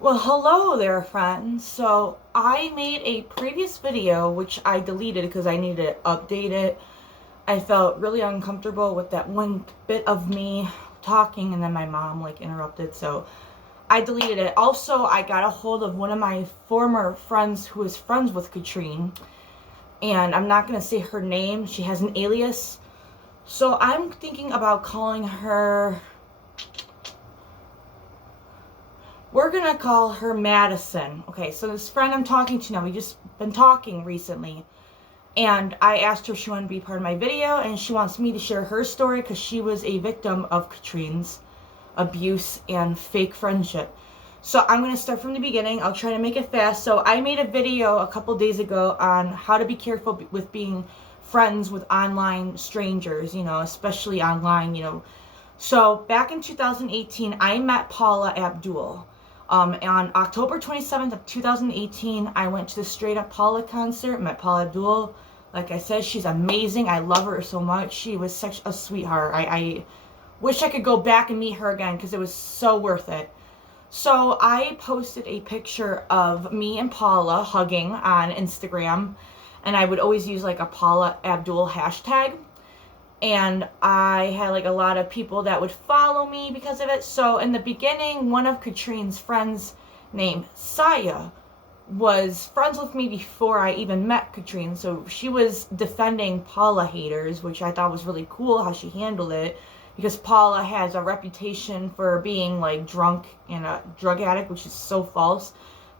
Well, hello there, friends. So, I made a previous video, which I deleted because I needed to update it. I felt really uncomfortable with that one bit of me talking, and then my mom, interrupted, so I deleted it. Also, I got a hold of one of my former friends who is friends with Katrine, and I'm not going to say her name. She has an alias. So, I'm thinking about calling her... We're gonna call her Madison. Okay, so this friend I'm talking to now, we just been talking recently, and I asked her if she wanted to be part of my video, and she wants me to share her story because she was a victim of Katrine's abuse and fake friendship. So I'm gonna start from the beginning. I'll try to make it fast. So I made a video a couple days ago on how to be careful with being friends with online strangers, especially online. So back in 2018, I met Paula Abdul. On October 27th of 2018, I went to the Straight Up Paula concert, met Paula Abdul. Like I said, she's amazing. I love her so much. She was such a sweetheart. I wish I could go back and meet her again because it was so worth it. So I posted a picture of me and Paula hugging on Instagram, and I would always use a Paula Abdul hashtag. And I had a lot of people that would follow me because of it. So in the beginning, one of Katrine's friends named Saya was friends with me before I even met Katrine. So she was defending Paula haters, which I thought was really cool how she handled it, because Paula has a reputation for being drunk and a drug addict, which is so false.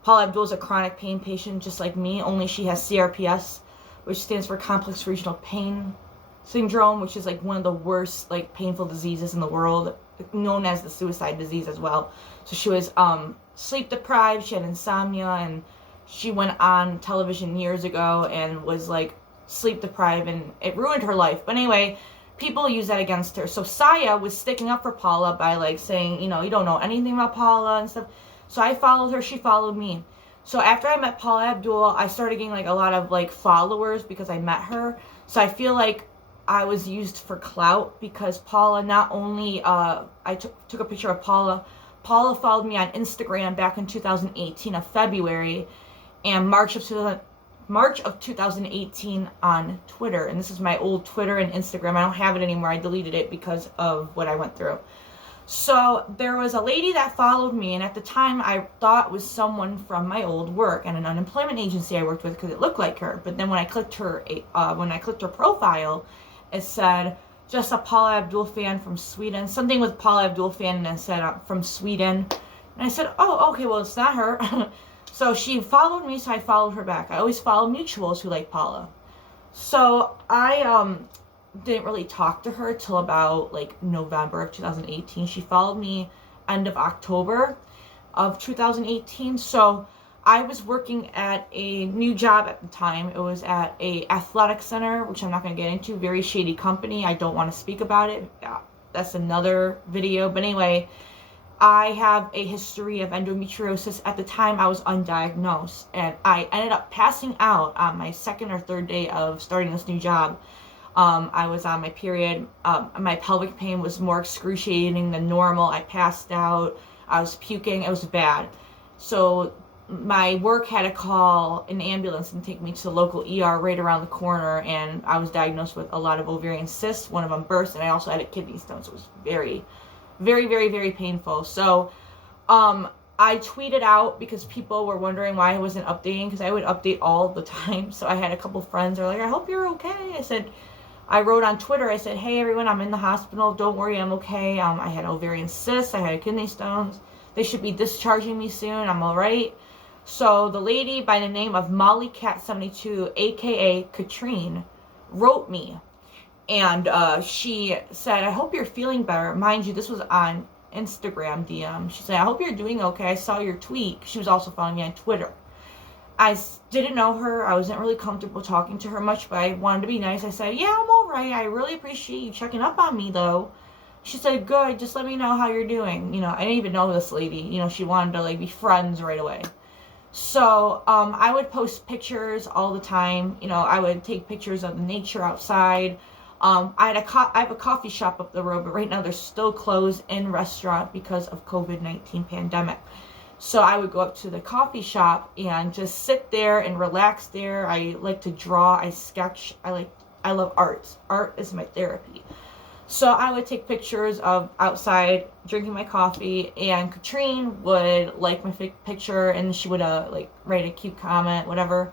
Paula Abdul is a chronic pain patient just like me, only she has CRPS, which stands for complex regional pain syndrome, which is one of the worst painful diseases in the world, known as the suicide disease as well. So she was sleep deprived, she had insomnia, and she went on television years ago and was sleep deprived, and it ruined her life. But anyway, people use that against her. So Saya was sticking up for Paula by saying, you don't know anything about Paula and stuff. So I followed her, she followed me. So after I met Paula Abdul, I started getting a lot of followers because I met her. So I feel I was used for clout because Paula not only, I took a picture of Paula. Paula followed me on Instagram back in 2018 of February, and March of 2018 on Twitter. And this is my old Twitter and Instagram. I don't have it anymore. I deleted it because of what I went through. So there was a lady that followed me, and at the time I thought it was someone from my old work and an unemployment agency I worked with because it looked like her. But then when I clicked her profile, it said, just a Paula Abdul fan from Sweden. Something with Paula Abdul fan, and it said, from Sweden. And I said, oh, okay, well, it's not her. So she followed me, so I followed her back. I always follow mutuals who like Paula. So I didn't really talk to her till about November of 2018. She followed me end of October of 2018. So I was working at a new job at the time. It was at a athletic center, which I'm not going to get into. Very shady company. I don't want to speak about it. That's another video. But anyway, I have a history of endometriosis. At the time, I was undiagnosed, and I ended up passing out on my second or third day of starting this new job. I was on my period. My pelvic pain was more excruciating than normal. I passed out. I was puking. It was bad. So my work had to call an ambulance and take me to the local ER right around the corner, and I was diagnosed with a lot of ovarian cysts. One of them burst, and I also had a kidney stone, so it was very, very, very, very painful. So I tweeted out because people were wondering why I wasn't updating, because I would update all the time. So I had a couple friends that were like, I hope you're okay. I wrote on Twitter, I said, hey everyone, I'm in the hospital, don't worry, I'm okay. I had ovarian cysts, I had kidney stones, they should be discharging me soon, I'm alright. So the lady by the name of MollyCat72, aka Katrine, wrote me, and she said, I hope you're feeling better. Mind you, this was on Instagram DM. She said, I hope you're doing okay. I saw your tweet. She was also following me on Twitter. I didn't know her. I wasn't really comfortable talking to her much, but I wanted to be nice. I said, yeah, I'm alright. I really appreciate you checking up on me, though. She said, good. Just let me know how you're doing. I didn't even know this lady. She wanted to, be friends right away. So, I would post pictures all the time. I would take pictures of the nature outside. I have a coffee shop up the road, but right now they're still closed in restaurant because of COVID-19 pandemic. So I would go up to the coffee shop and just sit there and relax there. I like to draw, I sketch, I love art. Art is my therapy. So I would take pictures of outside drinking my coffee, and Katrine would like my picture, and she would like write a cute comment, whatever.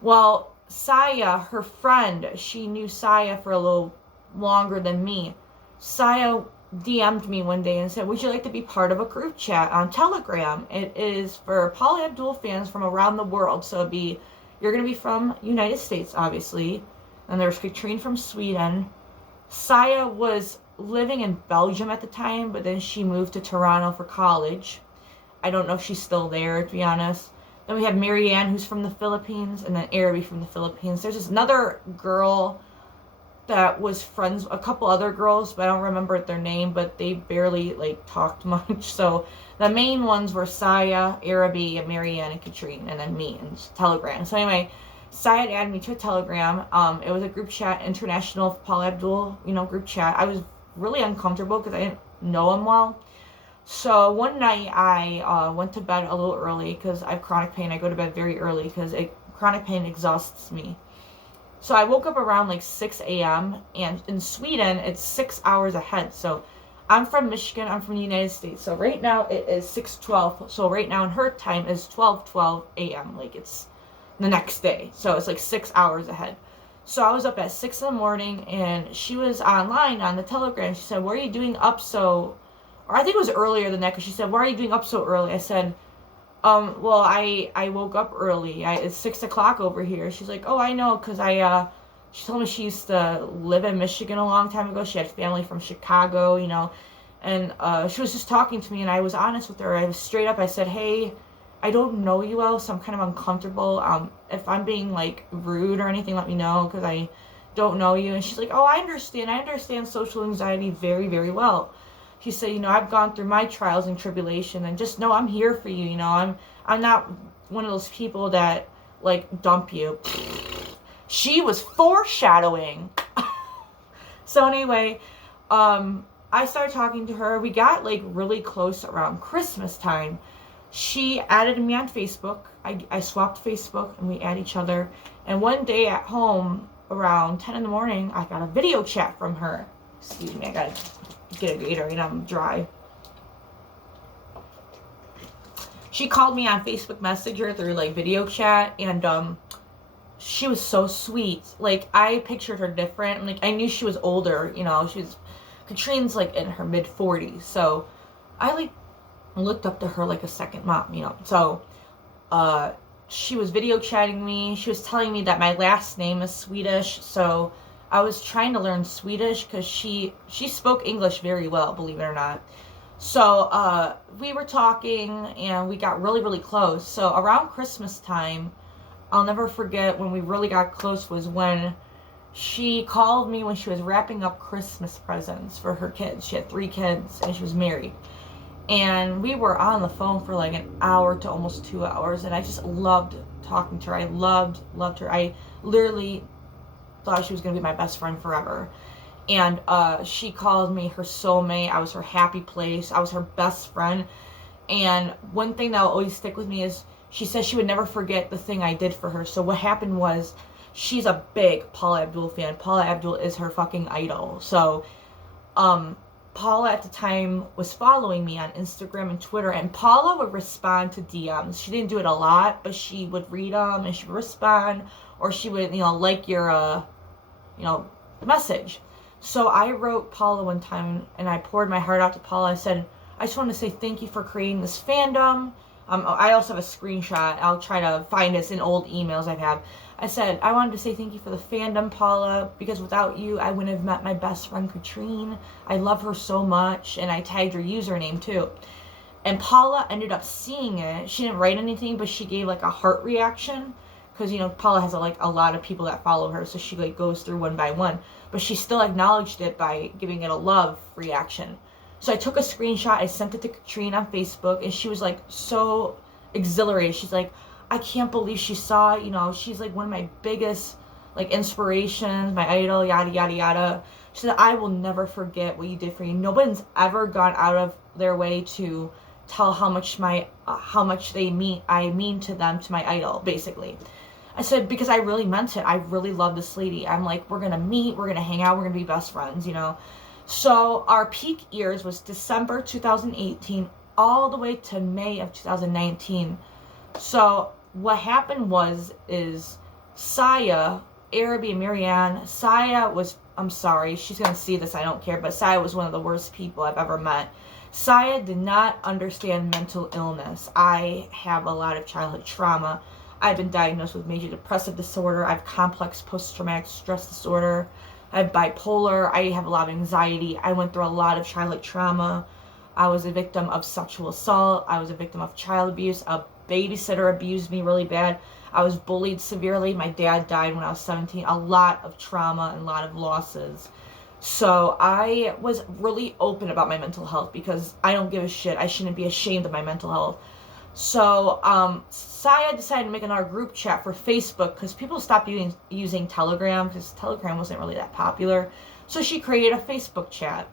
Well, Saya, her friend, she knew Saya for a little longer than me. Saya DM'd me one day and said, would you like to be part of a group chat on Telegram? It is for Paula Abdul fans from around the world. So you're going to be from United States, obviously. And there's Katrine from Sweden. Saya was living in Belgium at the time, but then she moved to Toronto for college. I don't know if she's still there, to be honest. Then we have Marianne, who's from the Philippines, and then Araby from the Philippines. There's this another girl that was friends, a couple other girls, but I don't remember their name, but they barely, like, talked much. So the main ones were Saya, Araby, and Marianne, and Katrine, and then me, and Telegram. So anyway, Saya added me to a Telegram. It was a group chat, international Paula Abdul, group chat. I was really uncomfortable because I didn't know him well. So one night I went to bed a little early because I have chronic pain. I go to bed very early because chronic pain exhausts me. So I woke up around like 6 a.m. and in Sweden it's 6 hours ahead. So I'm from Michigan. I'm from the United States. So right now it is 6:12. So right now in her time is 12:12 a.m. Like it's the next day. So it's like 6 hours ahead. So I was up at 6 in the morning and she was online on the Telegram. She said, what are you doing up so... Or I think it was earlier than that because she said, why are you doing up so early? I said, well, I woke up early. It's 6 o'clock over here. She's like, oh, I know, because she told me she used to live in Michigan a long time ago. She had family from Chicago, and she was just talking to me, and I was honest with her. I was straight up. I said, hey, I don't know you well, so I'm kind of uncomfortable. If I'm being, like, rude or anything, let me know, because I don't know you. And she's like, oh, I understand. I understand social anxiety very, very well. She said, I've gone through my trials and tribulation, and just know I'm here for you, I'm not one of those people that, like, dump you. She was foreshadowing. So anyway, I started talking to her. We got, like, really close around Christmas time. She added me on Facebook. I swapped Facebook, and we add each other. And one day at home, around 10 in the morning, I got a video chat from her. Excuse me, I gotta get a Gatorade, I'm dry. She called me on Facebook Messenger through like video chat, and she was so sweet. Like, I pictured her different. Like, I knew she was older, Katrine's like in her mid-40s, so I like looked up to her like a second mom, So she was video chatting me. She was telling me that my last name is Swedish, so I was trying to learn Swedish because she spoke English very well, believe it or not. So we were talking and we got really, really close. So around Christmas time, I'll never forget when we really got close was when she called me when she was wrapping up Christmas presents for her kids. She had 3 kids and she was married. And we were on the phone for like an hour to almost 2 hours. And I just loved talking to her. I loved her. I literally thought she was going to be my best friend forever. And she called me her soulmate. I was her happy place. I was her best friend. And one thing that will always stick with me is she said she would never forget the thing I did for her. So what happened was, she's a big Paula Abdul fan. Paula Abdul is her fucking idol. So Paula at the time was following me on Instagram and Twitter, and Paula would respond to DMs. She didn't do it a lot, but she would read them and she would respond, or she would, like your message. So I wrote Paula one time and I poured my heart out to Paula. I said, I just want to say thank you for creating this fandom. I also have a screenshot. I'll try to find this in old emails I've had. I said, I wanted to say thank you for the fandom, Paula, because without you, I wouldn't have met my best friend, Katrine. I love her so much, and I tagged her username, too. And Paula ended up seeing it. She didn't write anything, but she gave, like, a heart reaction, because, Paula has, a lot of people that follow her, so she, goes through one by one. But she still acknowledged it by giving it a love reaction. So I took a screenshot, I sent it to Katrine on Facebook, and she was, so exhilarated. She's like, I can't believe she saw it, she's, one of my biggest like inspirations, my idol, yada, yada, yada. She said, I will never forget what you did for me. Nobody's ever gone out of their way to tell how much I mean to them, to my idol, basically. I said, because I really meant it. I really love this lady. I'm like, we're going to meet, we're going to hang out, we're going to be best friends, you know. So our peak years was December 2018 all the way to May of 2019. So what happened is Saya, Araby, and Marianne, Saya was, I'm sorry, she's going to see this, I don't care, but Saya was one of the worst people I've ever met. Saya did not understand mental illness. I have a lot of childhood trauma. I've been diagnosed with major depressive disorder. I have complex post-traumatic stress disorder. I have bipolar. I have a lot of anxiety. I went through a lot of childhood trauma. I was a victim of sexual assault. I was a victim of child abuse. A babysitter abused me really bad. I was bullied severely. My dad died when I was 17. A lot of trauma and a lot of losses. So I was really open about my mental health because I don't give a shit. I shouldn't be ashamed of my mental health. So Saya decided to make another group chat for Facebook because people stopped using Telegram because Telegram wasn't really that popular. So she created a Facebook chat.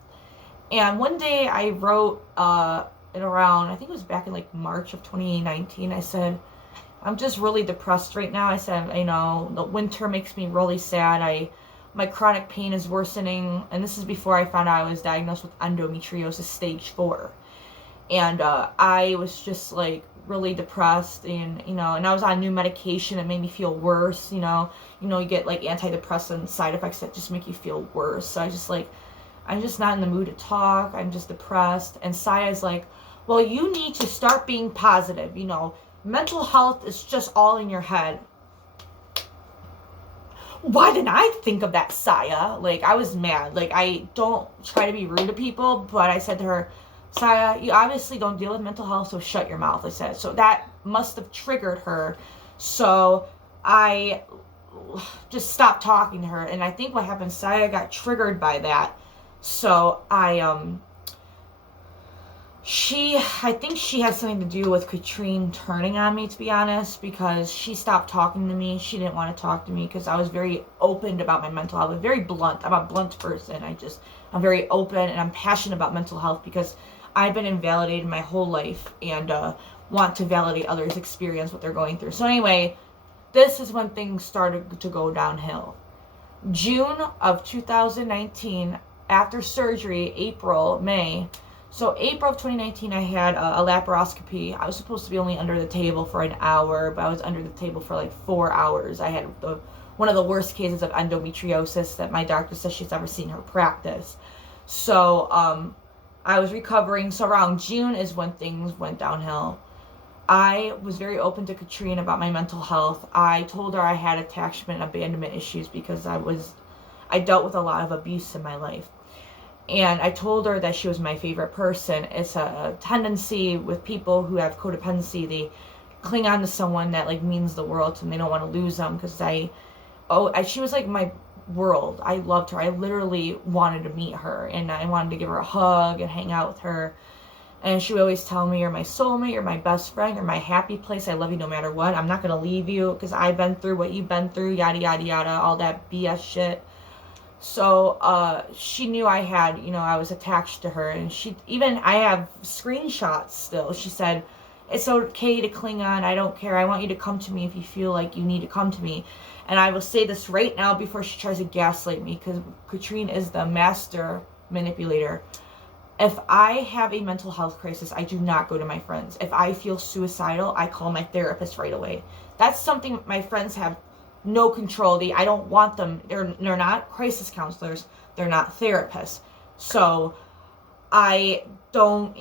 And one day I wrote in around, I think it was back in like March of 2019, I said, I'm just really depressed right now. I said, you know, the winter makes me really sad. My chronic pain is worsening. And this is before I found out I was diagnosed with endometriosis stage 4. And I was just like really depressed, and you know, and I was on new medication. It made me feel worse. You know, you get like antidepressant side effects that just make you feel worse. So I was just like, I'm just not in the mood to talk. I'm just depressed. And Saya's like, well, you need to start being positive. You know, mental health is just all in your head. Why didn't I think of that, Saya? Like, I was mad. Like, I don't try to be rude to people, but I said to her, Saya, you obviously don't deal with mental health, so shut your mouth, I said. So that must have triggered her. So I just stopped talking to her. And I think what happened, Saya got triggered by that. So I think she had something to do with Katrine turning on me, to be honest, because she stopped talking to me. She didn't want to talk to me because I was very open about my mental health. I was very blunt. I'm a blunt person. I'm very open, and I'm passionate about mental health because I've been invalidated my whole life and want to validate others' experience, what they're going through. So anyway, this is when things started to go downhill. June of 2019, after surgery, May. So April of 2019, I had a laparoscopy. I was supposed to be only under the table for an hour, but I was under the table for like 4 hours. I had one of the worst cases of endometriosis that my doctor says she's ever seen her practice. So I was recovering. So around June is when things went downhill. I was very open to Katrine about my mental health. I told her I had attachment and abandonment issues because I dealt with a lot of abuse in my life. And I told her that she was my favorite person. It's a tendency with people who have codependency. They cling on to someone that like means the world to them. They don't want to lose them because she was like my world. I loved her. I literally wanted to meet her, and I wanted to give her a hug and hang out with her. And she would always tell me, you're my soulmate, you're my best friend, you're my happy place, I love you no matter what, I'm not going to leave you because I've been through what you've been through, yada yada yada, all that BS shit. So she knew I was attached to her, and I have screenshots still. She said, it's okay to cling on, I don't care, I want you to come to me if you feel like you need to come to me. And I will say this right now before she tries to gaslight me, because Katrine is the master manipulator. If I have a mental health crisis, I do not go to my friends. If I feel suicidal, I call my therapist right away. That's something my friends have no control. I don't want them. They're not crisis counselors. They're not therapists. So I don't,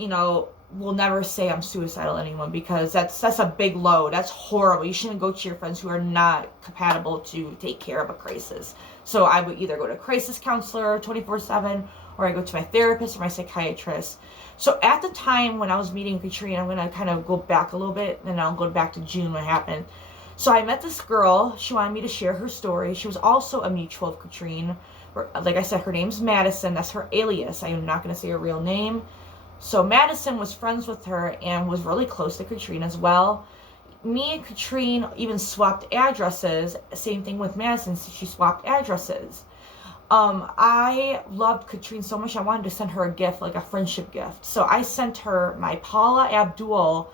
will never say I'm suicidal to anyone because that's a big load. That's horrible. You shouldn't go to your friends who are not compatible to take care of a crisis. So I would either go to a crisis counselor 24/7 or I go to my therapist or my psychiatrist. So at the time when I was meeting Katrine, I'm going to kind of go back a little bit, and I'll go back to June what happened. So I met this girl. She wanted me to share her story. She was also a mutual of Katrine. Like I said, her name's Madison. That's her alias. I am not going to say her real name. So Madison was friends with her and was really close to Katrine as well. me and Katrine even swapped addresses. Same thing with Madison, she swapped addresses. I loved Katrine so much, I wanted to send her a gift, like a friendship gift. So I sent her my Paula Abdul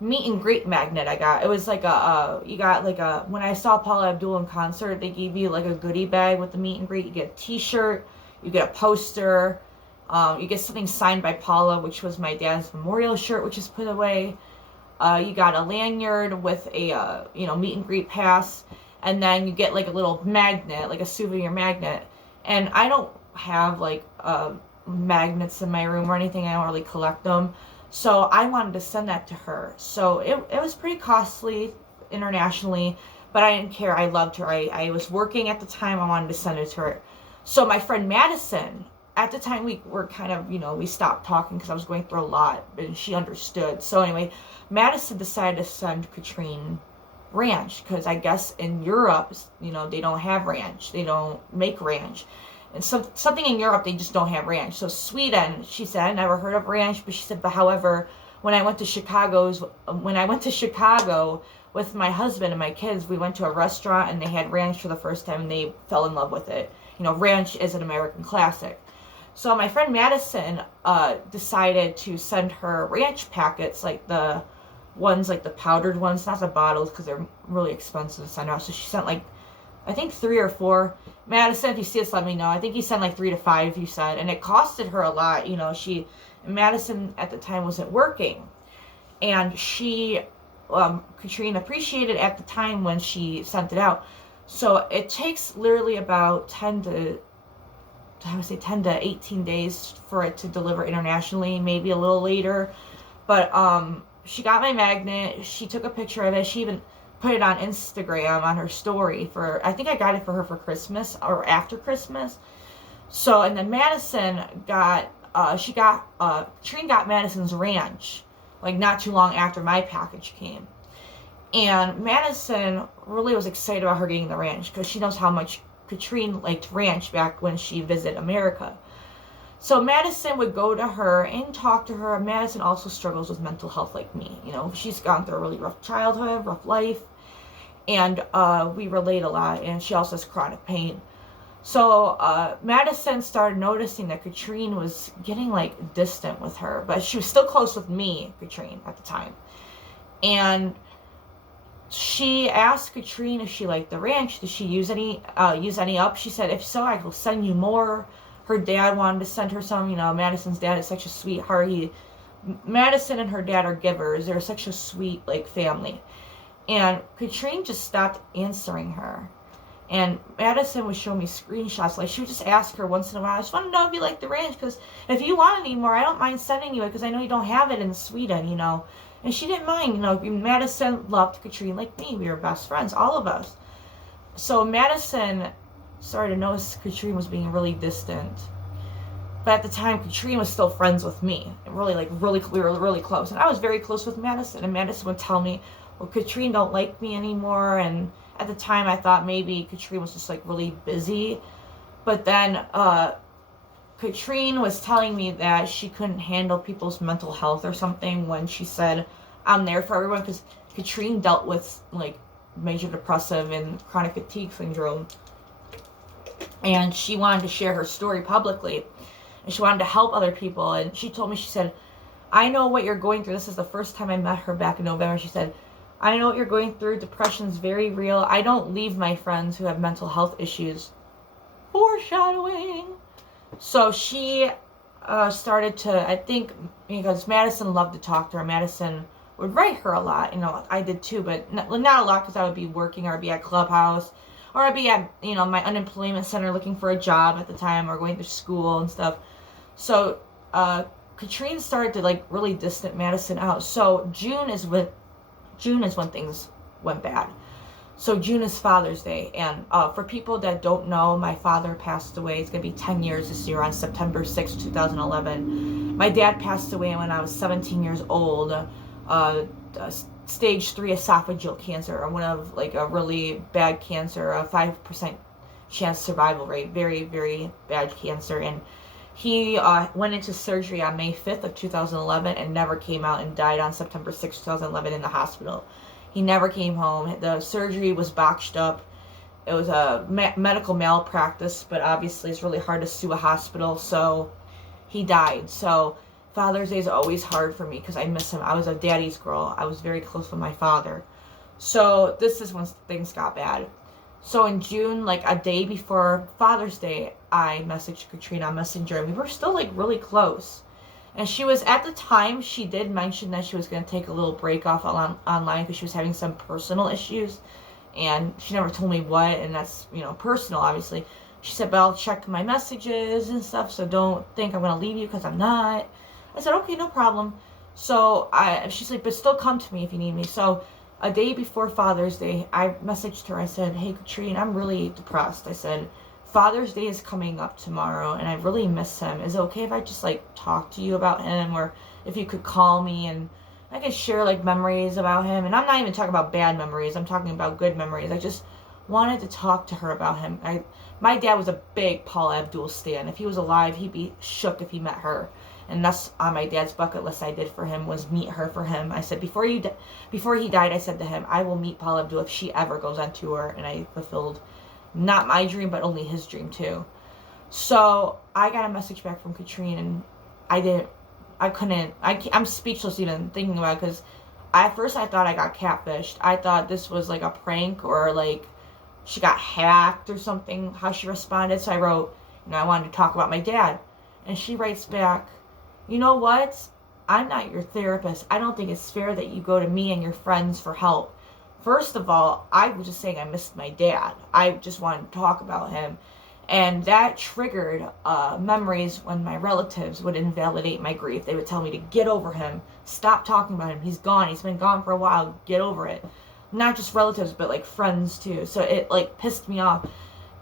meet and greet magnet I got. It was like you got like when I saw Paula Abdul in concert, they gave you like a goodie bag with the meet and greet. You get a t-shirt, you get a poster, you get something signed by Paula, which was my dad's memorial shirt, which is put away. You got a lanyard with a, meet and greet pass. And then you get like a little magnet, like a souvenir magnet. And I don't have like magnets in my room or anything. I don't really collect them. So I wanted to send that to her. So it was pretty costly internationally, but I didn't care. I loved her. I was working at the time. I wanted to send it to her. So my friend Madison, at the time we were kind of, we stopped talking because I was going through a lot, and she understood. So anyway, Madison decided to send Katrine ranch, because I guess in Europe, they don't have ranch. They don't make ranch. And something in Europe, they just don't have ranch. So Sweden, she said, I never heard of ranch, but she said, but however, when I went to Chicago with my husband and my kids, we went to a restaurant and they had ranch for the first time and they fell in love with it. Ranch is an American classic. So my friend Madison decided to send her ranch packets, like the ones, like the powdered ones, not the bottles, because they're really expensive to send out. So she sent like, I think 3 or 4. Madison, if you see this, let me know. I think you sent like 3 to 5, you said, and it costed her a lot. Madison at the time wasn't working, and Katrine appreciated at the time when she sent it out. So it takes literally about 10 to 18 days for it to deliver internationally, maybe a little later. But she got my magnet. She took a picture of it. She even put it on Instagram on her story I think I got it for her for Christmas or after Christmas. So, and then Madison Katrine got Madison's ranch, like not too long after my package came. And Madison really was excited about her getting the ranch because she knows how much Katrine liked ranch back when she visited America. So Madison would go to her and talk to her. Madison also struggles with mental health like me. She's gone through a really rough childhood, rough life. And we relate a lot. And she also has chronic pain. So Madison started noticing that Katrine was getting like distant with her. But she was still close with me, Katrine, at the time. And she asked Katrine if she liked the ranch. Did she use any up? She said, if so, I will send you more. Her dad wanted to send her some. Madison's dad is such a sweetheart. Madison and her dad are givers. They're such a sweet, like, family. And Katrine just stopped answering her. And Madison would show me screenshots. Like, she would just ask her once in a while, I just want to know if you like the ranch, because if you want any more, I don't mind sending you it, because I know you don't have it in Sweden, And she didn't mind, Madison loved Katrine like me. We were best friends, all of us. So Madison started to notice Katrine was being really distant. But at the time, Katrine was still friends with me. And we were really close. And I was very close with Madison. And Madison would tell me, well, Katrine don't like me anymore. And at the time, I thought maybe Katrine was just like really busy. But then Katrine was telling me that she couldn't handle people's mental health or something when she said, I'm there for everyone. Because Katrine dealt with like major depressive and chronic fatigue syndrome. And she wanted to share her story publicly. And she wanted to help other people. And she told me, she said, I know what you're going through. This is the first time I met her back in November. She said, I know what you're going through. Depression's very real. I don't leave my friends who have mental health issues. Foreshadowing. So she started to, I think, because Madison loved to talk to her. Madison would write her a lot. I did too, but not a lot, because I would be working or I'd be at Clubhouse. Or I'd be at, my unemployment center looking for a job at the time, or going to school and stuff. So, Katrine started to, like, really distant Madison out. So, June is when things went bad. So, June is Father's Day. And for people that don't know, my father passed away. It's going to be 10 years this year on September 6, 2011. My dad passed away when I was 17 years old. Stage 3 esophageal cancer, or one of like a really bad cancer, a 5% chance survival rate, very, very bad cancer. And he went into surgery on May 5th of 2011 and never came out, and died on September 6th, 2011 in the hospital. He never came home. The surgery was botched up. It was a medical malpractice, but obviously it's really hard to sue a hospital, so he died. So Father's Day is always hard for me because I miss him. I was a daddy's girl. I was very close with my father. So this is when things got bad. So in June, like a day before Father's Day, I messaged Katrina on Messenger, and we were still like really close. And she was, at the time, she did mention that she was going to take a little break off online because she was having some personal issues. And she never told me what, and that's, personal, obviously. She said, but I'll check my messages and stuff, so don't think I'm going to leave you because I'm not. I said, okay, no problem. So she's like, but still come to me if you need me. So a day before Father's Day, I messaged her. I said, hey, Katrine, I'm really depressed. I said, Father's Day is coming up tomorrow, and I really miss him. Is it okay if I just, talk to you about him, or if you could call me and I could share, memories about him? And I'm not even talking about bad memories. I'm talking about good memories. I just wanted to talk to her about him. My dad was a big Paula Abdul stan. If he was alive, he'd be shook if he met her. And that's on my dad's bucket list I did for him, was meet her for him. I said, before he died, I said to him, I will meet Paula Abdul if she ever goes on tour. And I fulfilled not my dream, but only his dream too. So I got a message back from Katrine, and I'm speechless even thinking about it, because at first I thought I got catfished. I thought this was a prank, or she got hacked or something, how she responded. So I wrote, I wanted to talk about my dad. And she writes back, you know what? I'm not your therapist. I don't think it's fair that you go to me and your friends for help. First of all, I was just saying I missed my dad. I just wanted to talk about him. And that triggered memories when my relatives would invalidate my grief. They would tell me to get over him. Stop talking about him. He's gone. He's been gone for a while. Get over it. Not just relatives, but friends too. So it pissed me off.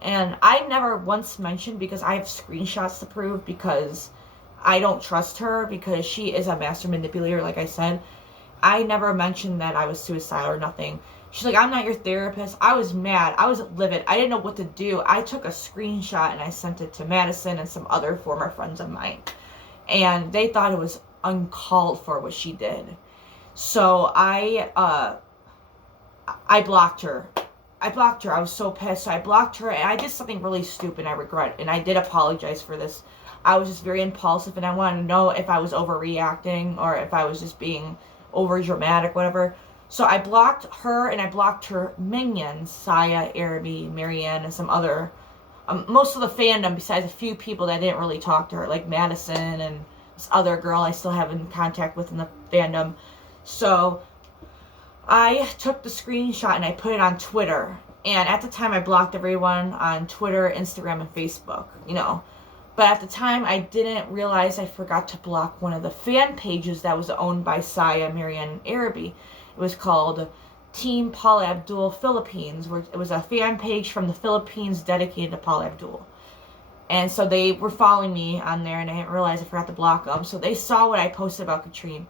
And I never once mentioned, because I have screenshots to prove, because I don't trust her, because she is a master manipulator, like I said. I never mentioned that I was suicidal or nothing. She's like, I'm not your therapist. I was mad. I was livid. I didn't know what to do. I took a screenshot and I sent it to Madison and some other former friends of mine. And they thought it was uncalled for what she did. So I blocked her. I was so pissed. So I blocked her, and I did something really stupid I regret. And I did apologize for this. I was just very impulsive, and I wanted to know if I was overreacting or if I was just being over dramatic, whatever. So I blocked her, and I blocked her minions, Saya, Araby, Marianne, and some other, most of the fandom, besides a few people that didn't really talk to her, like Madison and this other girl I still have in contact with in the fandom. So I took the screenshot and I put it on Twitter. And at the time, I blocked everyone on Twitter, Instagram, and Facebook, But at the time, I didn't realize I forgot to block one of the fan pages that was owned by Saya, Marianne, and Araby. It was called Team Paula Abdul Philippines, where it was a fan page from the Philippines dedicated to Paula Abdul. And so they were following me on there, and I didn't realize I forgot to block them. So they saw what I posted about Katrine.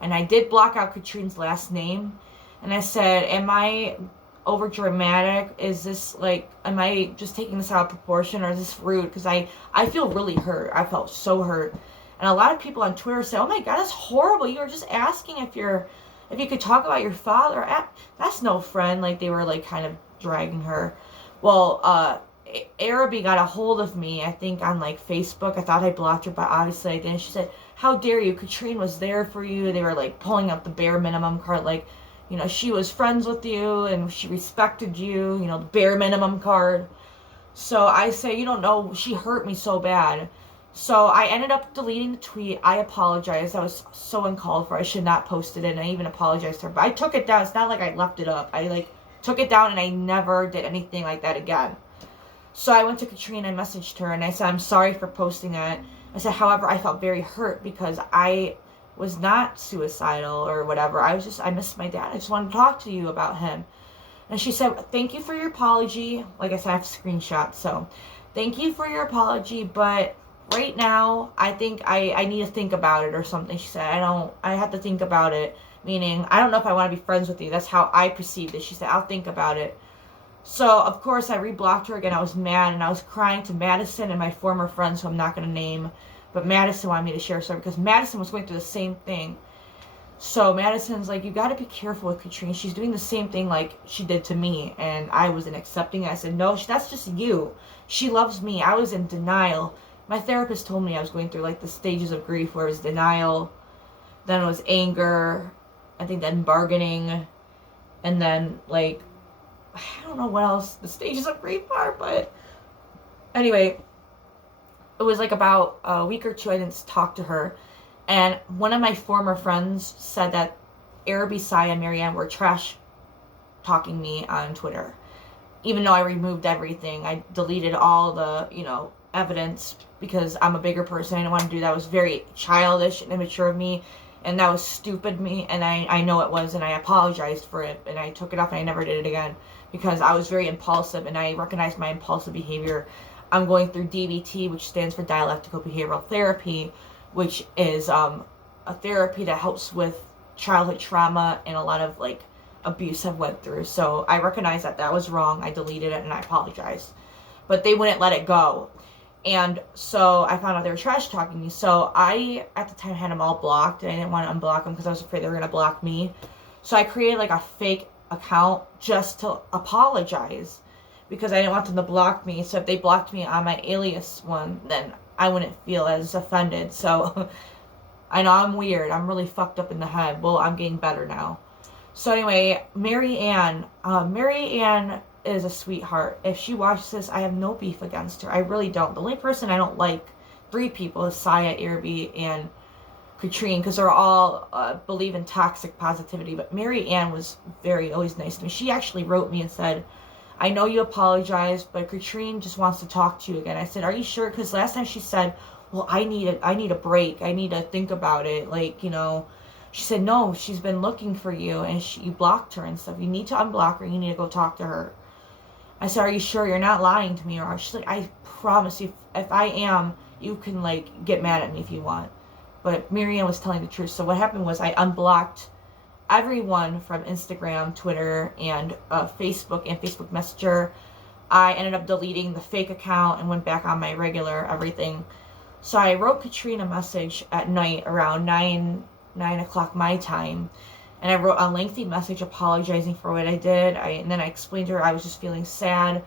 And I did block out Katrine's last name. And I said, am I over dramatic? Is this am I just taking this out of proportion, or is this rude? Because I feel really hurt. I felt so hurt. And a lot of people on Twitter say, oh my God, that's horrible. You were just asking if you could talk about your father. That's no friend. They were kind of dragging her. Well, Araby got a hold of me, I think on Facebook. I thought I blocked her, but obviously I didn't. She said, how dare you? Katrine was there for you. They were pulling up the bare minimum card, she was friends with you and she respected you, the bare minimum card. So I say, you don't know, she hurt me so bad. So I ended up deleting the tweet. I apologized. I was so uncalled for. I should not post it, and I even apologized to her. But I took it down. It's not like I left it up. I took it down, and I never did anything like that again. So I went to Katrine and messaged her, and I said, I'm sorry for posting that. I said, however, I felt very hurt because I was not suicidal or whatever. I missed my dad. I just wanted to talk to you about him. And she said, thank you for your apology. Like I said, I have screenshots. So thank you for your apology. But right now, I think I need to think about it or something. She said, I have to think about it. Meaning, I don't know if I want to be friends with you. That's how I perceived it. She said, I'll think about it. So, of course, I reblocked her again. I was mad, and I was crying to Madison and my former friends, who I'm not going to name. But Madison wanted me to share her story because Madison was going through the same thing. So Madison's like, you got to be careful with Katrina. She's doing the same thing like she did to me. And I wasn't accepting it. I said, no, that's just you. She loves me. I was in denial. My therapist told me I was going through like the stages of grief where it was denial, then it was anger, I think then bargaining, and then like, I don't know what else the stages of grief are, but anyway, it was like about a week or two I didn't talk to her. And one of my former friends said that Araby, Saya, and Marianne were trash talking me on Twitter. Even though I removed everything, I deleted all the, evidence because I'm a bigger person. I didn't want to do that. It was very childish and immature of me, and that was stupid of me, and I know it was, and I apologized for it, and I took it off, and I never did it again because I was very impulsive, and I recognized my impulsive behavior. I'm going through DBT, which stands for Dialectical Behavioral Therapy, which is a therapy that helps with childhood trauma and a lot of like abuse I've went through. So I recognized that that was wrong. I deleted it and I apologized, but they wouldn't let it go. And so I found out they were trash talking me. So I, at the time, had them all blocked, and I didn't want to unblock them because I was afraid they were going to block me. So I created like a fake account just to apologize because I didn't want them to block me. So if they blocked me on my alias one, then I wouldn't feel as offended. So I know I'm weird. I'm really fucked up in the head. Well, I'm getting better now. So anyway, Marianne is a sweetheart. If she watches this, I have no beef against her. I really don't. The only person I don't like, 3 people, is Saya, Araby, and Katrine, because they're all believe in toxic positivity. But Marianne was always nice to me. She actually wrote me and said, I know you apologized, but Katrine just wants to talk to you again. I said, are you sure? Because last time she said, well, I need a break. I need to think about it. Like, she said, no, she's been looking for you, and you blocked her and stuff. You need to unblock her. You need to go talk to her. I said, are you sure you're not lying to me? Or she's like, I promise you, if I am, you can like get mad at me if you want. But Marianne was telling the truth. So what happened was I unblocked everyone from Instagram, Twitter, and Facebook and Facebook Messenger. I ended up deleting the fake account and went back on my regular everything. So I wrote Katrine a message at night around 9 o'clock my time. And I wrote a lengthy message apologizing for what I did. And then I explained to her I was just feeling sad.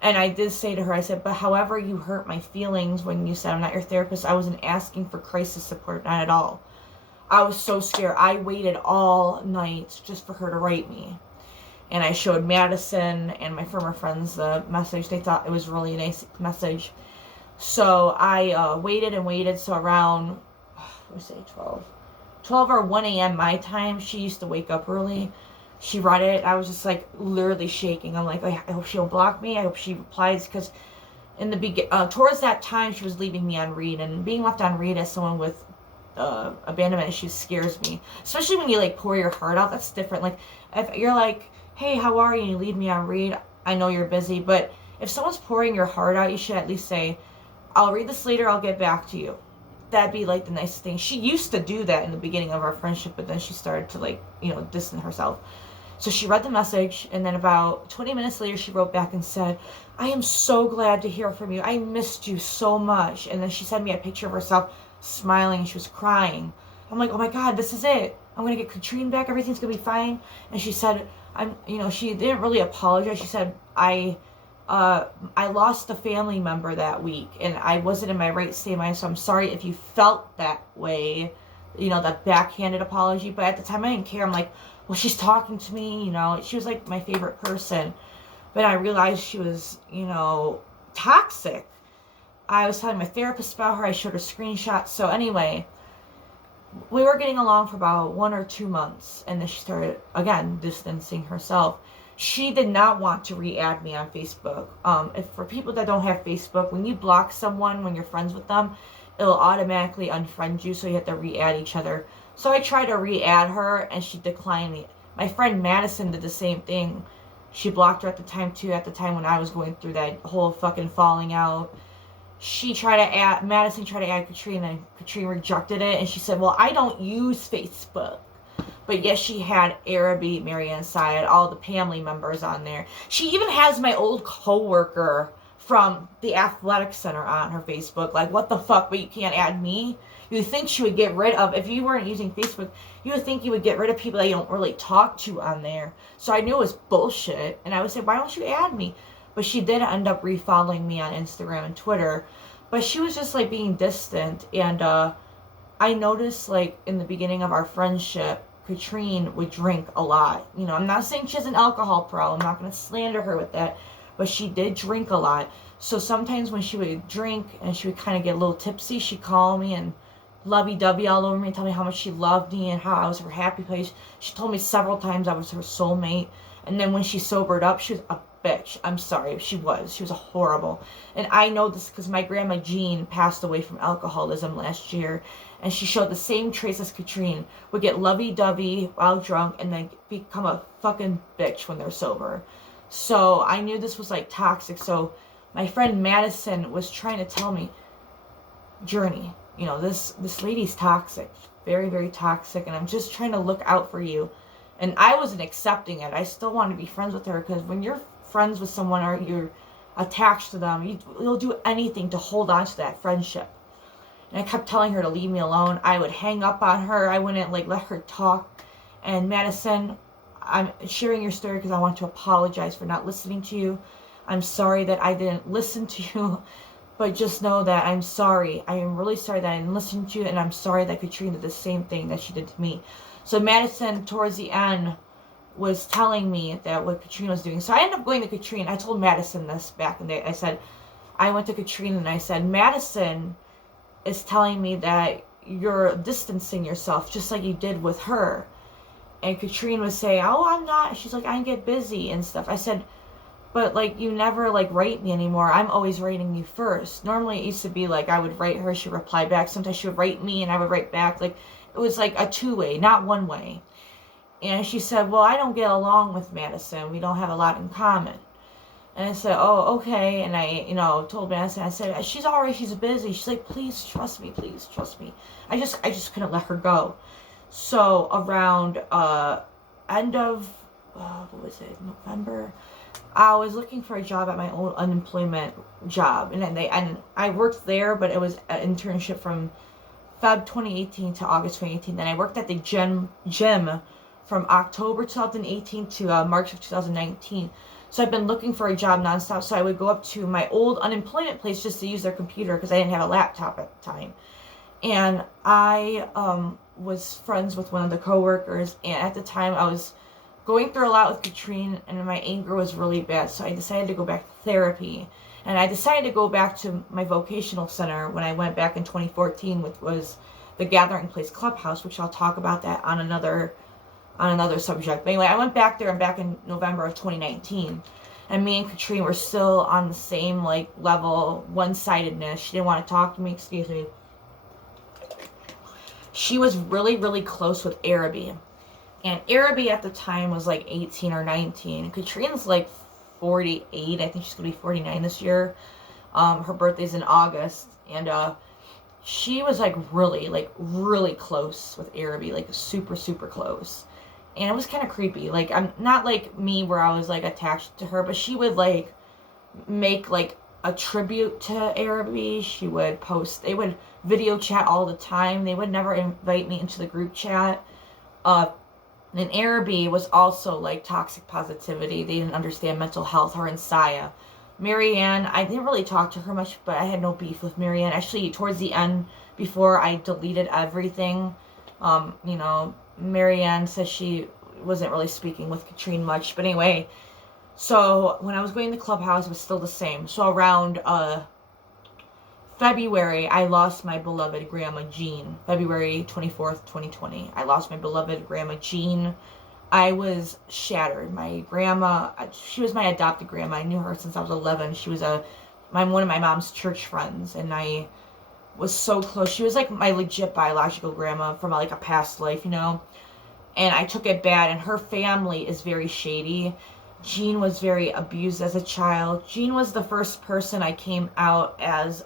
And I did say to her, I said, but however you hurt my feelings when you said I'm not your therapist, I wasn't asking for crisis support, not at all. I was so scared. I waited all night just for her to write me. And I showed Madison and my former friends the message. They thought it was really a nice message. So I waited and waited. So around, 12 or 1 a.m. my time, she used to wake up early. She read it. I was just like literally shaking. I'm like, I hope she'll block me. I hope she replies, because in the towards that time, she was leaving me on read, and being left on read as someone with abandonment issues scares me. Especially when you like pour your heart out. That's different. Like if you're like, hey, how are you? And you leave me on read. I know you're busy, but if someone's pouring your heart out, you should at least say, I'll read this later. I'll get back to you. That'd be like the nicest thing. She used to do that in the beginning of our friendship, but then she started to like, distance herself. So she read the message, and then about 20 minutes later, she wrote back and said, I am so glad to hear from you. I missed you so much. And then she sent me a picture of herself smiling, and she was crying. I'm like, oh my God, this is it. I'm going to get Katrine back. Everything's going to be fine. And she said, she didn't really apologize. She said, I lost a family member that week, and I wasn't in my right state of mind, so I'm sorry if you felt that way, that backhanded apology. But at the time, I didn't care. I'm like, well, she's talking to me, she was like my favorite person. But I realized she was, toxic. I was telling my therapist about her. I showed her screenshots. So anyway, we were getting along for about 1 or 2 months, and then she started, again, distancing herself. She did not want to re-add me on Facebook. If for people that don't have Facebook, when you block someone when you're friends with them, it'll automatically unfriend you, so you have to re-add each other. So I tried to re-add her, and she declined me. My friend Madison did the same thing. She blocked her at the time, too, at the time when I was going through that whole fucking falling out. Madison tried to add Katrine, and Katrine rejected it, and she said, well, I don't use Facebook. But yes, she had Araby, Marianne, Syed, all the family members on there. She even has my old coworker from the athletic center on her Facebook. Like, what the fuck, but you can't add me? You would think she would get rid of, if you weren't using Facebook, you would think you would get rid of people that you don't really talk to on there. So I knew it was bullshit, and I would say, why don't you add me? But she did end up refollowing me on Instagram and Twitter. But she was just, like, being distant, and I noticed, like, in the beginning of our friendship, Katrine would drink a lot. You know, I'm not saying she has an alcohol problem. I'm not going to slander her with that. But she did drink a lot. So sometimes when she would drink and she would kind of get a little tipsy, she'd call me and lovey-dovey all over me and tell me how much she loved me and how I was her happy place. She told me several times I was her soulmate. And then when she sobered up, she was a bitch. I'm sorry. She was. She was a horrible. And I know this because my grandma Jean passed away from alcoholism last year. And she showed the same traits as Katrine. Would get lovey-dovey while drunk and then become a fucking bitch when they're sober. So I knew this was like toxic. So my friend Madison was trying to tell me, Journey, you know, this lady's toxic. Very, very toxic. And I'm just trying to look out for you. And I wasn't accepting it. I still wanted to be friends with her because when you're friends with someone or you're attached to them, you'll do anything to hold on to that friendship. And I kept telling her to leave me alone. I would hang up on her. I wouldn't like let her talk. And Madison, I'm sharing your story because I want to apologize for not listening to you. I'm sorry that I didn't listen to you. But just know that I'm sorry. I am really sorry that I didn't listen to you. And I'm sorry that Katrine did the same thing that she did to me. So Madison, towards the end, was telling me that what Katrine was doing. So I ended up going to Katrine. I told Madison this back in the day. I said, I went to Katrine and I said, Madison is telling me that you're distancing yourself just like you did with her. And Katrine would say, oh, I'm not. She's like, I get busy and stuff. I said, but like, you never like write me anymore. I'm always writing you first. Normally it used to be like I would write her, she'd reply back. Sometimes she would write me and I would write back. Like, it was like a two-way, not one way. And she said, well, I don't get along with Madison. We don't have a lot in common. And I said, oh, okay. And I, told Madison, I said, she's alright, she's busy. She's like, please trust me. I just couldn't let her go. So around end of, what was it, November? I was looking for a job at my old unemployment job. And I worked there, but it was an internship from Feb 2018 to August 2018. Then I worked at the gym from October 2018 to March of 2019. So I've been looking for a job nonstop. So I would go up to my old unemployment place just to use their computer because I didn't have a laptop at the time. And I was friends with one of the coworkers. And at the time I was going through a lot with Katrine and my anger was really bad. So I decided to go back to therapy. And I decided to go back to my vocational center when I went back in 2014, which was the Gathering Place Clubhouse, which I'll talk about that on another subject. But anyway, I went back there and back in November of 2019. And me and Katrine were still on the same like level, one-sidedness. She didn't want to talk to me, excuse me. She was really, really close with Araby. And Araby at the time was like 18 or 19. Katrine's like 48. I think she's going to be 49 this year. Her birthday's in August. And she was like really close with Araby. Like super, super close. And it was kind of creepy. Like, I'm not like me where I was like attached to her. But she would like make like a tribute to Araby. She would post. They would video chat all the time. They would never invite me into the group chat. And Araby was also like toxic positivity. They didn't understand mental health. Her and Saya. Marianne, I didn't really talk to her much, but I had no beef with Marianne. Actually, towards the end, before I deleted everything, Marianne said she wasn't really speaking with Katrine much. But anyway, so when I was going to the clubhouse, it was still the same. So around February, I lost my beloved grandma Jean. February 24th, 2020. I lost my beloved grandma Jean. I was shattered. My grandma, she was my adopted grandma. I knew her since I was 11. She was one of my mom's church friends, and I was so close. She was like my legit biological grandma from like a past life, And I took it bad, and her family is very shady. Jean was very abused as a child. Jean was the first person I came out as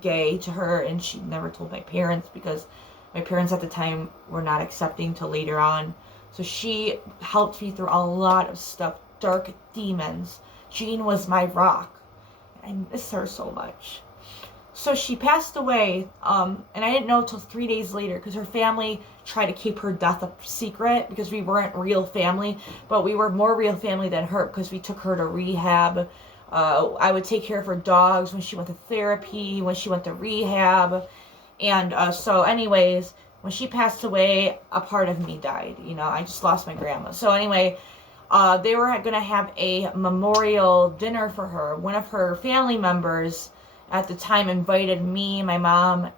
gay to her, and she never told my parents because my parents at the time were not accepting till later on. So she helped me through a lot of stuff, dark demons. Jean was my rock. I miss her so much. So she passed away, and I didn't know until 3 days later because her family tried to keep her death a secret because we weren't real family, but we were more real family than her because we took her to rehab. I would take care of her dogs when she went to therapy, when she went to rehab. And so anyways, when she passed away, a part of me died. You know, I just lost my grandma. So anyway, they were going to have a memorial dinner for her. One of her family members at the time invited me, my mom,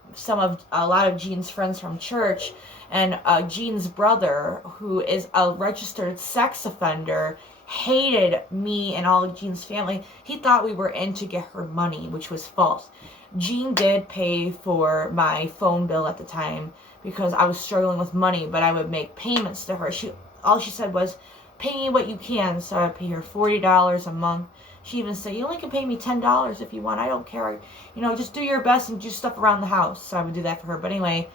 a lot of Jean's friends from church, and Jean's brother, who is a registered sex offender, hated me and all of Jean's family. He thought we were in to get her money, which was false. Jean did pay for my phone bill at the time because I was struggling with money, but I would make payments to her. All she said was, pay me what you can. So I pay her $40 a month. She even said, you only can pay me $10 if you want. I don't care. You know, just do your best and do stuff around the house. So I would do that for her. But anyway,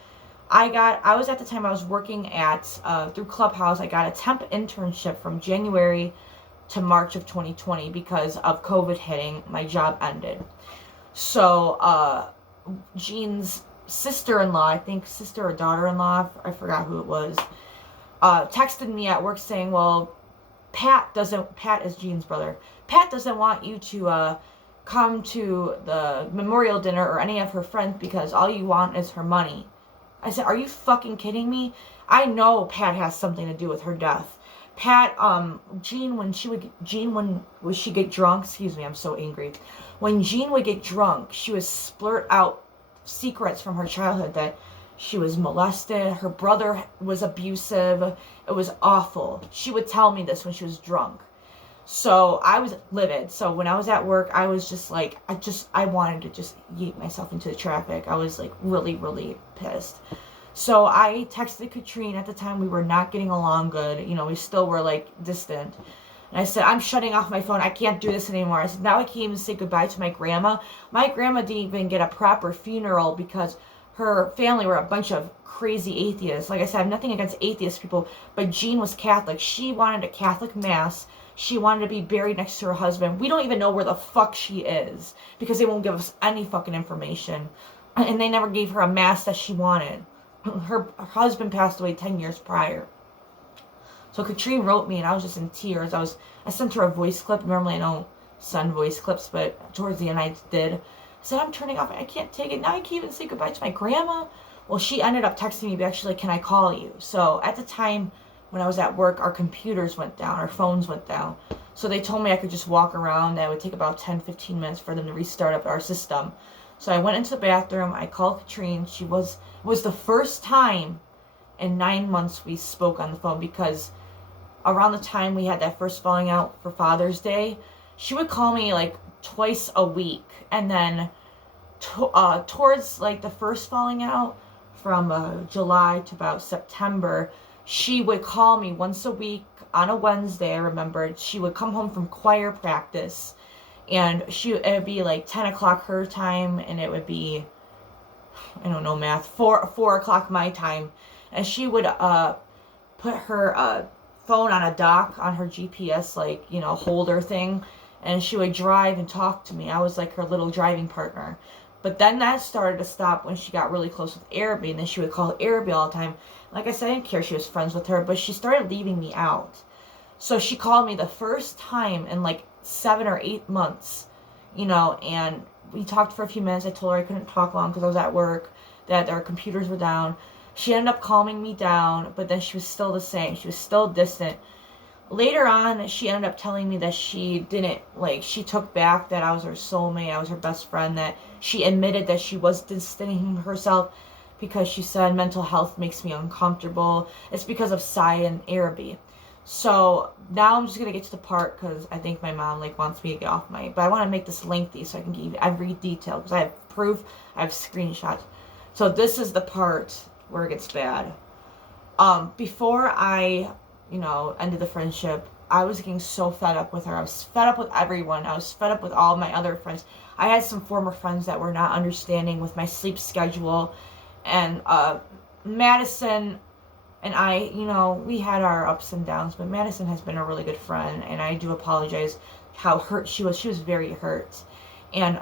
I was at the time I was working at, through Clubhouse, I got a temp internship from January to March of 2020 because of COVID hitting. My job ended. So, Jean's sister-in-law, I think sister or daughter-in-law, I forgot who it was, texted me at work saying, well, Pat is Jean's brother. Pat doesn't want you to come to the memorial dinner or any of her friends because all you want is her money. I said, are you fucking kidding me? I know Pat has something to do with her death. Pat, Jean, when she get drunk, excuse me, I'm so angry. When Jean would get drunk, she would splurt out secrets from her childhood that she was molested, her brother was abusive, it was awful. She would tell me this when she was drunk. So I was livid. So when I was at work, I was just like, I wanted to just yeet myself into the traffic. I was like really, really pissed. So I texted Katrine. At the time, we were not getting along good. You know, we still were like distant. And I said, I'm shutting off my phone. I can't do this anymore. I said, now I can't even say goodbye to my grandma. My grandma didn't even get a proper funeral because her family were a bunch of crazy atheists. Like I said, I have nothing against atheist people, but Jean was Catholic. She wanted a Catholic mass. She wanted to be buried next to her husband. We don't even know where the fuck she is because they won't give us any fucking information. And they never gave her a mass that she wanted. Her husband passed away 10 years prior. So Katrine wrote me and I was just in tears. I sent her a voice clip. Normally I don't send voice clips, but towards the end I did. I said, I'm turning off. I can't take it. Now I can't even say goodbye to my grandma. Well, she ended up texting me back. She's like, can I call you? So at the time when I was at work, our computers went down. Our phones went down. So they told me I could just walk around. That would take about 10-15 minutes for them to restart up our system. So I went into the bathroom. I called Katrine. It was the first time in 9 months we spoke on the phone because around the time we had that first falling out for Father's Day, she would call me like twice a week. And then towards like the first falling out from July to about September, she would call me once a week on a Wednesday. I remembered she would come home from choir practice and it would be like 10 o'clock her time and it would be, I don't know math, 4 o'clock my time. And she would put her phone on a dock on her GPS, like, you know, holder thing. And she would drive and talk to me. I was like her little driving partner. But then that started to stop when she got really close with Araby. And then she would call Araby all the time. Like I said, I didn't care she was friends with her. But she started leaving me out. So she called me the first time in like 7 or 8 months. You know, and we talked for a few minutes. I told her I couldn't talk long because I was at work. That our computers were down. She ended up calming me down. But then she was still the same. She was still distant. Later on, she ended up telling me that she took back that I was her soulmate, I was her best friend, that she admitted that she was distancing herself because she said mental health makes me uncomfortable. It's because of Sai and Araby. So now I'm just going to get to the part because I think my mom wants me to get off but I want to make this lengthy so I can give you every detail because I have proof, I have screenshots. So this is the part where it gets bad. Before I ended the friendship, I was getting so fed up with her. I was fed up with everyone. I was fed up with all my other friends. I had some former friends that were not understanding with my sleep schedule. And Madison and I, we had our ups and downs, but Madison has been a really good friend. And I do apologize how hurt she was. She was very hurt. And,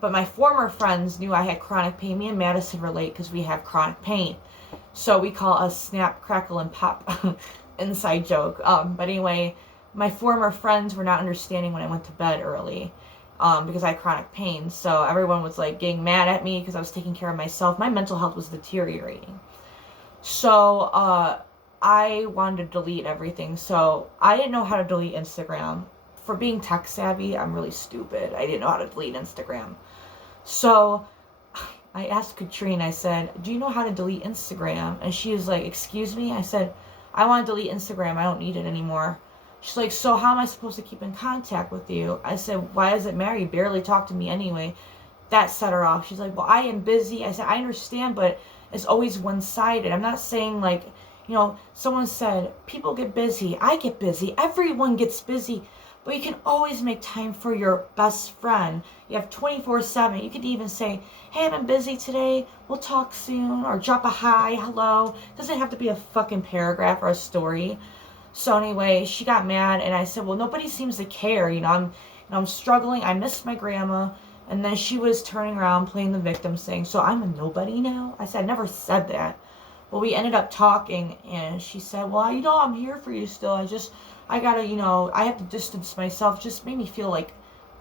but my former friends knew I had chronic pain. Me and Madison relate because we have chronic pain. So we call us snap, crackle, and pop. Inside joke. But anyway, my former friends were not understanding when I went to bed early. Because I had chronic pain. So everyone was like getting mad at me because I was taking care of myself. My mental health was deteriorating. So, I wanted to delete everything. So I didn't know how to delete Instagram. For being tech savvy, I'm really stupid. I didn't know how to delete Instagram. So I asked Katrine, I said, do you know how to delete Instagram? And she was like, excuse me? I said, I want to delete Instagram. I don't need it anymore. She's like, so how am I supposed to keep in contact with you? I said, why does it matter? You barely talk to me anyway. That set her off. She's like, well, I am busy. I said, I understand, but it's always one-sided. I'm not saying like, you know, someone said, people get busy. I get busy. Everyone gets busy. But you can always make time for your best friend. You have 24/7. You could even say, hey, I've been busy today. We'll talk soon. Or drop a hi, hello. It doesn't have to be a fucking paragraph or a story. So anyway, she got mad, and I said, well, nobody seems to care. You know, I'm struggling. I miss my grandma. And then she was turning around, playing the victim, saying, so I'm a nobody now? I said, I never said that. Well, we ended up talking, and she said, well, you know, I'm here for you still. I gotta, you know, I have to distance myself. Just made me feel like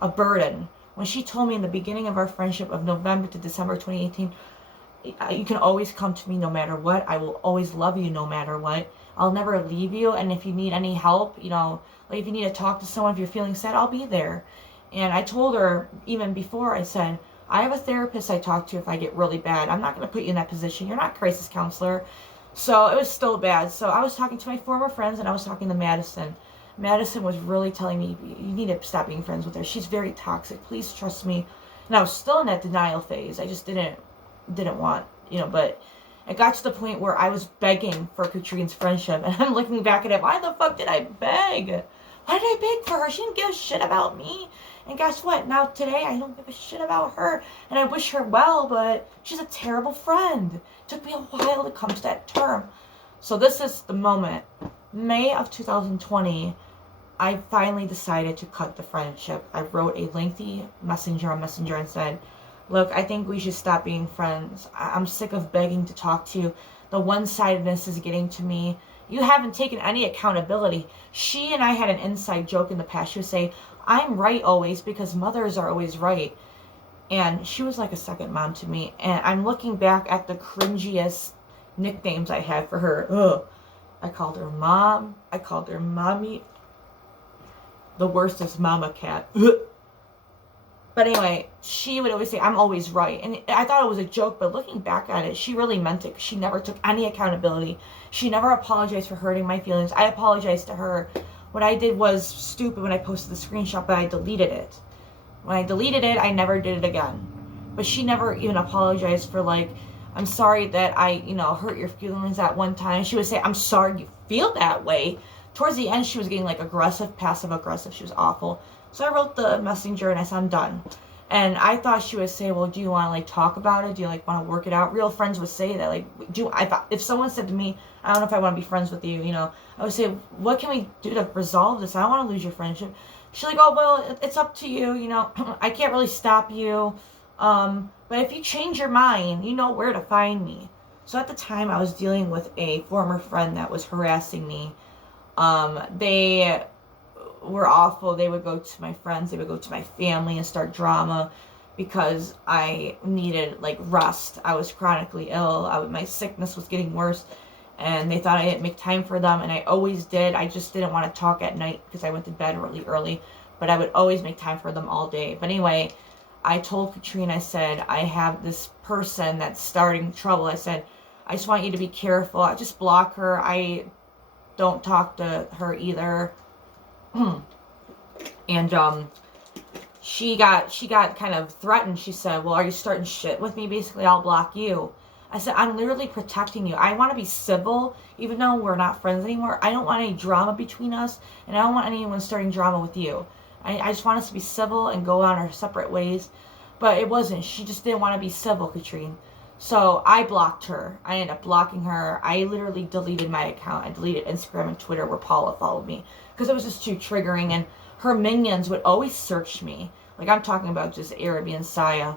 a burden. When she told me in the beginning of our friendship of November to December 2018, you can always come to me no matter what. I will always love you no matter what. I'll never leave you. And if you need any help, you know, like if you need to talk to someone, if you're feeling sad, I'll be there. And I told her even before, I said, I have a therapist I talk to if I get really bad. I'm not going to put you in that position. You're not a crisis counselor. So it was still bad. So I was talking to my former friends, and I was talking to Madison. Madison was really telling me, you need to stop being friends with her. She's very toxic. Please trust me. And I was still in that denial phase. I just didn't want, you know, but it got to the point where I was begging for Katrine's friendship. And I'm looking back at it. Why the fuck did I beg? Why did I beg for her? She didn't give a shit about me. And guess what? Now today I don't give a shit about her. And I wish her well, but she's a terrible friend. It took me a while to come to that term. So this is the moment. May of 2020, I finally decided to cut the friendship. I wrote a lengthy messenger on Messenger and said, look, I think we should stop being friends. I'm sick of begging to talk to you. The one-sidedness is getting to me. You haven't taken any accountability. She and I had an inside joke in the past. She would say, I'm right always because mothers are always right. And she was like a second mom to me. And I'm looking back at the cringiest nicknames I had for her. Ugh. I called her mom. I called her mommy. The worst is mama cat. Ugh. But anyway, she would always say, I'm always right. And I thought it was a joke, but looking back at it, she really meant it. She never took any accountability. She never apologized for hurting my feelings. I apologized to her. What I did was stupid when I posted the screenshot, but I deleted it. When I deleted it, I never did it again. But she never even apologized for, like, I'm sorry that I, you know, hurt your feelings at one time. She would say, I'm sorry you feel that way. Towards the end, she was getting, like, aggressive, passive-aggressive. She was awful. So I wrote the messenger and I said, I'm done. And I thought she would say, well, do you want to, like, talk about it? Do you, like, want to work it out? Real friends would say that. Like, if someone said to me, I don't know if I want to be friends with you, you know, I would say, what can we do to resolve this? I don't want to lose your friendship. She's like, oh, well, it's up to you, you know. I can't really stop you. But if you change your mind, you know where to find me. So at the time, I was dealing with a former friend that was harassing me. They were awful. They would go to my friends, they would go to my family and start drama because I needed, like, rest. I was chronically ill. My sickness was getting worse, and they thought I didn't make time for them, and I always did. I just didn't want to talk at night because I went to bed really early, but I would always make time for them all day. But anyway, I told Katrine, I said, I have this person that's starting trouble. I said, I just want you to be careful. I just block her. I don't talk to her either. And she got kind of threatened. She said, well, are you starting shit with me? Basically, I'll block you. I said, I'm literally protecting you. I want to be civil, even though we're not friends anymore. I don't want any drama between us, and I don't want anyone starting drama with you. I just want us to be civil and go on our separate ways. But it wasn't. She just didn't want to be civil, Katrine. So I blocked her. I ended up blocking her. I literally deleted my account. I deleted Instagram and Twitter where Paula followed me because it was just too triggering. And her minions would always search me. Like, I'm talking about just Araby and Saya.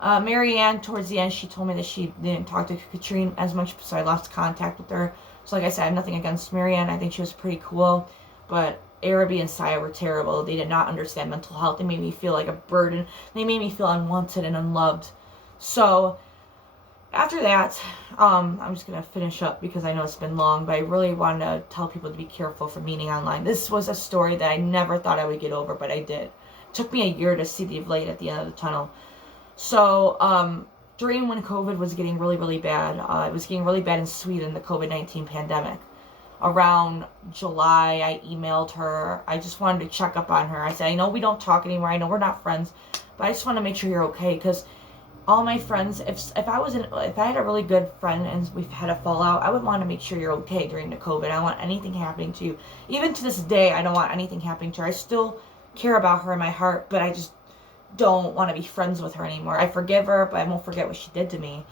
Marianne, towards the end, she told me that she didn't talk to Katrine as much, so I lost contact with her. So like I said, I have nothing against Marianne. I think she was pretty cool. But Araby and Saya were terrible. They did not understand mental health. They made me feel like a burden. They made me feel unwanted and unloved. So after that, I'm just going to finish up because I know it's been long, but I really wanted to tell people to be careful for meeting online. This was a story that I never thought I would get over, but I did. It took me a year to see the light at the end of the tunnel. So, during when COVID was getting really, really bad, it was getting really bad in Sweden, the COVID-19 pandemic. Around July, I emailed her. I just wanted to check up on her. I said, I know we don't talk anymore. I know we're not friends, but I just want to make sure you're okay, because all my friends, if I had a really good friend and we've had a fallout, I would want to make sure you're okay during the COVID. I don't want anything happening to you. Even to this day, I don't want anything happening to her. I still care about her in my heart, but I just don't want to be friends with her anymore. I forgive her, but I won't forget what she did to me.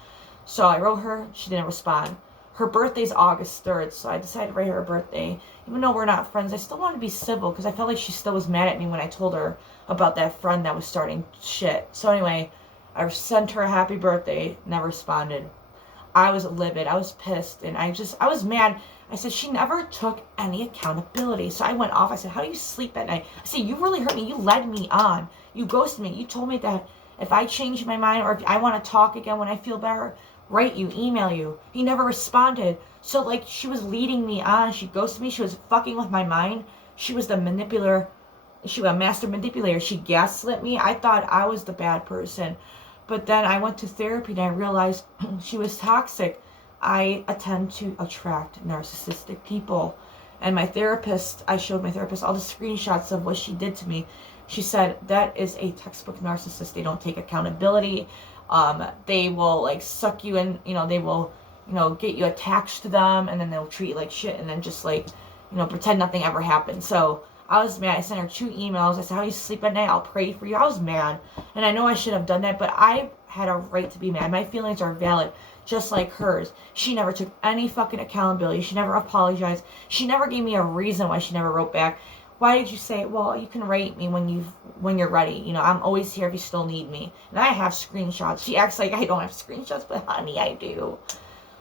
So I wrote her. She didn't respond. Her birthday's August 3rd, so I decided to write her a birthday. Even though we're not friends, I still want to be civil because I felt like she still was mad at me when I told her about that friend that was starting shit. So anyway, I sent her a happy birthday, never responded. I was livid. I was pissed, and I was mad. I said, she never took any accountability. So I went off. I said, how do you sleep at night? I said, you really hurt me. You led me on. You ghosted me. You told me that if I change my mind or if I want to talk again when I feel better, write you, email you. He never responded. So, like, she was leading me on. She ghosted me. She was fucking with my mind. She was the manipulator. She was a master manipulator. She gaslit me. I thought I was the bad person. But then I went to therapy and I realized she was toxic. I tend to attract narcissistic people. And my therapist, I showed my therapist all the screenshots of what she did to me. She said, that is a textbook narcissist. They don't take accountability. They will, like, suck you in, they will, get you attached to them, and then they'll treat you like shit, and then just, like, pretend nothing ever happened. So I was mad. I sent her 2 emails. I said, how do you sleep at night? I'll pray for you. I was mad. And I know I should have done that, but I had a right to be mad. My feelings are valid, just like hers. She never took any fucking accountability. She never apologized. She never gave me a reason why she never wrote back. Why did you say, well, you can write me when you're ready. I'm always here if you still need me. And I have screenshots. She acts like I don't have screenshots, but honey, I do.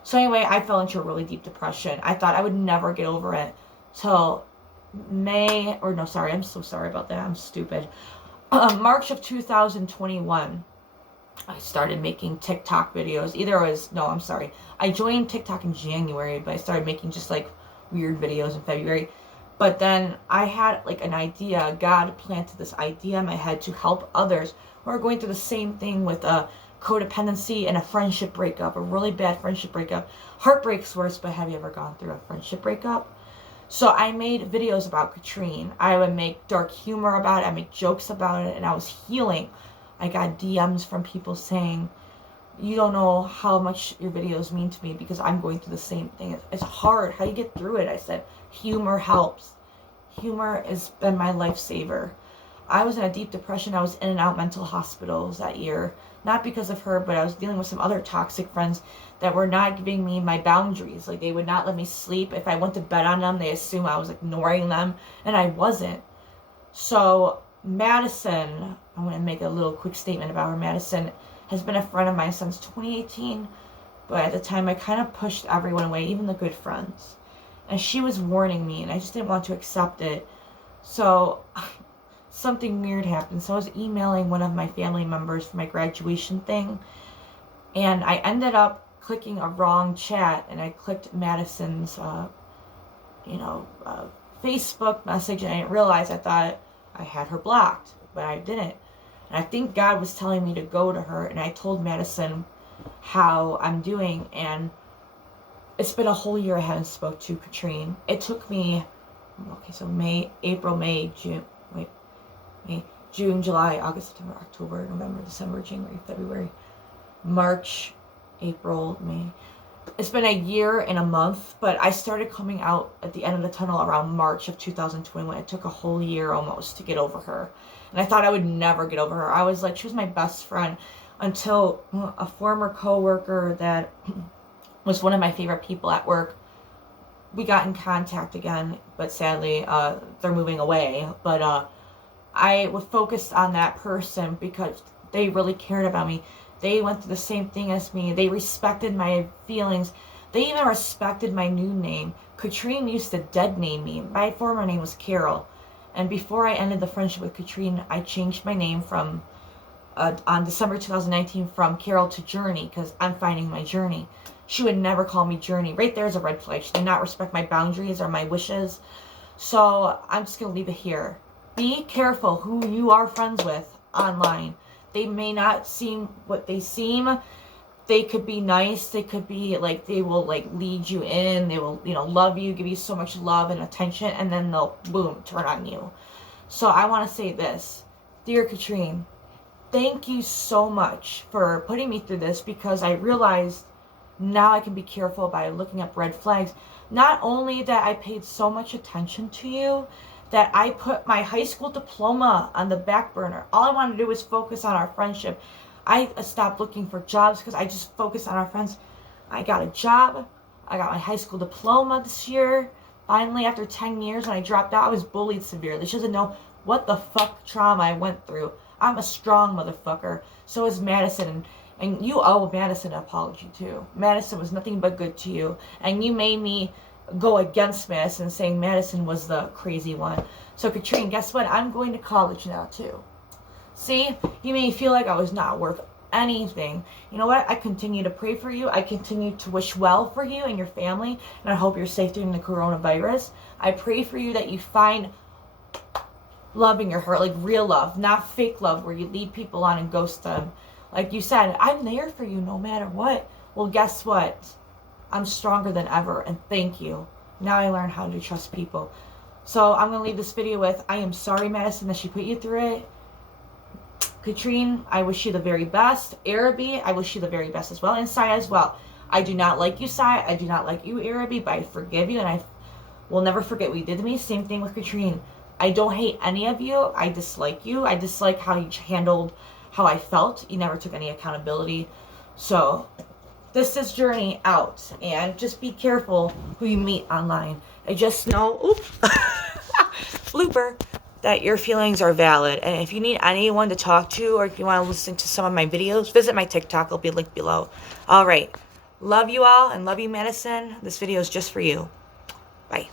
So anyway, I fell into a really deep depression. I thought I would never get over it till I'm so sorry about that. I'm stupid. March of 2021, I started making TikTok videos. I joined TikTok in January, but I started making just like weird videos in February. But then I had like an idea. God planted this idea in my head to help others who are going through the same thing with a codependency and a friendship breakup, a really bad friendship breakup. Heartbreak's worse, but have you ever gone through a friendship breakup? So I made videos about Katrine. I would make dark humor about it. I make jokes about it, and I was healing. I got DMs from people saying, you don't know how much your videos mean to me because I'm going through the same thing. It's hard. How do you get through it? I said, humor helps. Humor has been my lifesaver. I was in a deep depression. I was in and out mental hospitals that year. Not because of her, but I was dealing with some other toxic friends that were not giving me my boundaries. Like, they would not let me sleep. If I went to bed on them, they assumed I was ignoring them, and I wasn't. So Madison, I'm going to make a little quick statement about her. Madison has been a friend of mine since 2018, but at the time I kind of pushed everyone away, even the good friends. And she was warning me, and I just didn't want to accept it. So something weird happened. So I was emailing one of my family members for my graduation thing, and I ended up clicking a wrong chat, and I clicked Madison's, Facebook message, and I didn't realize, I thought I had her blocked, but I didn't. And I think God was telling me to go to her, and I told Madison how I'm doing, and it's been a whole year I haven't spoke to Katrine. It took me, June, July, August, September, October, November, December, January, February, March, April, May. It's been a year and a month, but I started coming out at the end of the tunnel around March of 2021. It took a whole year almost to get over her. And I thought I would never get over her. I was like, she was my best friend until a former coworker that was one of my favorite people at work, we got in contact again, but sadly, they're moving away. But I would focus on that person because they really cared about me. They went through the same thing as me. They respected my feelings. They even respected my new name. Katrine used to dead name me. My former name was Carol. And before I ended the friendship with Katrine, I changed my name from on December 2019 from Carol to Journey because I'm finding my journey. She would never call me Journey. Right there is a red flag. She did not respect my boundaries or my wishes. So I'm just going to leave it here. Be careful who you are friends with online. They may not seem what they seem. They could be nice. They could be like, they will like lead you in. They will, you know, love you, give you so much love and attention, and then they'll, boom, turn on you. So I want to say this. Dear Katrine, thank you so much for putting me through this, because I realized now I can be careful by looking up red flags. Not only that I paid so much attention to you, that I put my high school diploma on the back burner. All I wanted to do was focus on our friendship. I stopped looking for jobs because I just focused on our friends. I got a job. I got my high school diploma this year. Finally, after 10 years, when I dropped out, I was bullied severely. She doesn't know what the fuck trauma I went through. I'm a strong motherfucker. So is Madison. And you owe Madison an apology too. Madison was nothing but good to you. And you made me go against Madison, saying Madison was the crazy one. So Katrine, guess what? I'm going to college now too. See, you made me feel like I was not worth anything. You know what? I continue to pray for you. I continue to wish well for you and your family. And I hope you're safe during the coronavirus. I pray for you that you find love in your heart, like real love, not fake love where you lead people on and ghost them. Like you said, I'm there for you no matter what. Well, guess what? I'm stronger than ever, and thank you. Now I learned how to trust people. So I'm going to leave this video with, I am sorry, Madison, that she put you through it. Katrine, I wish you the very best. Araby, I wish you the very best as well. And Sai as well. I do not like you, Sai. I do not like you, Araby, but I forgive you, and I will never forget what you did to me. Same thing with Katrine. I don't hate any of you. I dislike you. I dislike how you handled how I felt. You never took any accountability. So this is Journey out, and just be careful who you meet online. I just know, blooper, that your feelings are valid. And if you need anyone to talk to, or if you want to listen to some of my videos, visit my TikTok. It'll be linked below. All right. Love you all, and love you, Madison. This video is just for you. Bye.